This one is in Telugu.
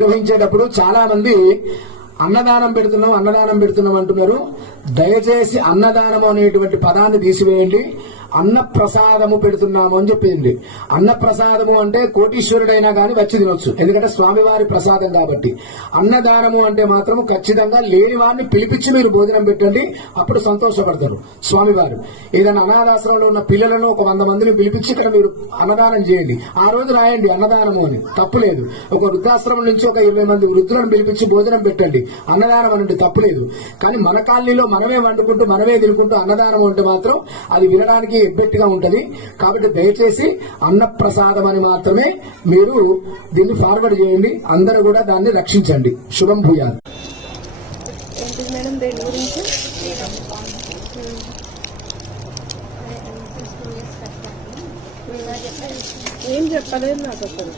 నిర్వహించేటప్పుడు చాలా మంది అన్నదానం పెడుతున్నాం అంటున్నారు. దయచేసి అన్నదానము అనేటువంటి పదాన్ని తీసివేయండి. అన్న ప్రసాదము పెడుతున్నాము అని చెప్పింది. అన్న ప్రసాదము అంటే కోటీశ్వరుడైనా గాని వచ్చి తినొచ్చు, ఎందుకంటే స్వామివారి ప్రసాదం కాబట్టి. అన్నదానము అంటే మాత్రం ఖచ్చితంగా లేని వారిని పిలిపించి మీరు భోజనం పెట్టండి, అప్పుడు సంతోషపడతారు స్వామివారు. ఏదైనా అనాథాశ్రమంలో ఉన్న పిల్లలను ఒక 100 మందిని పిలిపించి ఇక్కడ మీరు అన్నదానం చేయండి. ఆ రోజు రాయండి అన్నదానము అని, తప్పులేదు. ఒక వృద్ధాశ్రమం నుంచి ఒక 20 మంది వృద్ధులను పిలిపించి భోజనం పెట్టండి, అన్నదానం అంటే తప్పులేదు. కానీ మన కాలనీలో మనమే వండుకుంటూ మనమే తినుకుంటూ అన్నదానం అంటే మాత్రం అది వినడానికి ఎబ్బెట్టుగా ఉంటది. కాబట్టి దయచేసి అన్నప్రసాదం అని మాత్రమే మీరు దీన్ని ఫార్వర్డ్ చేయండి. అందరూ కూడా దాన్ని రక్షించండి. శుభం భూయాలు. ఏం చెప్పలేదు నాకు అసలు.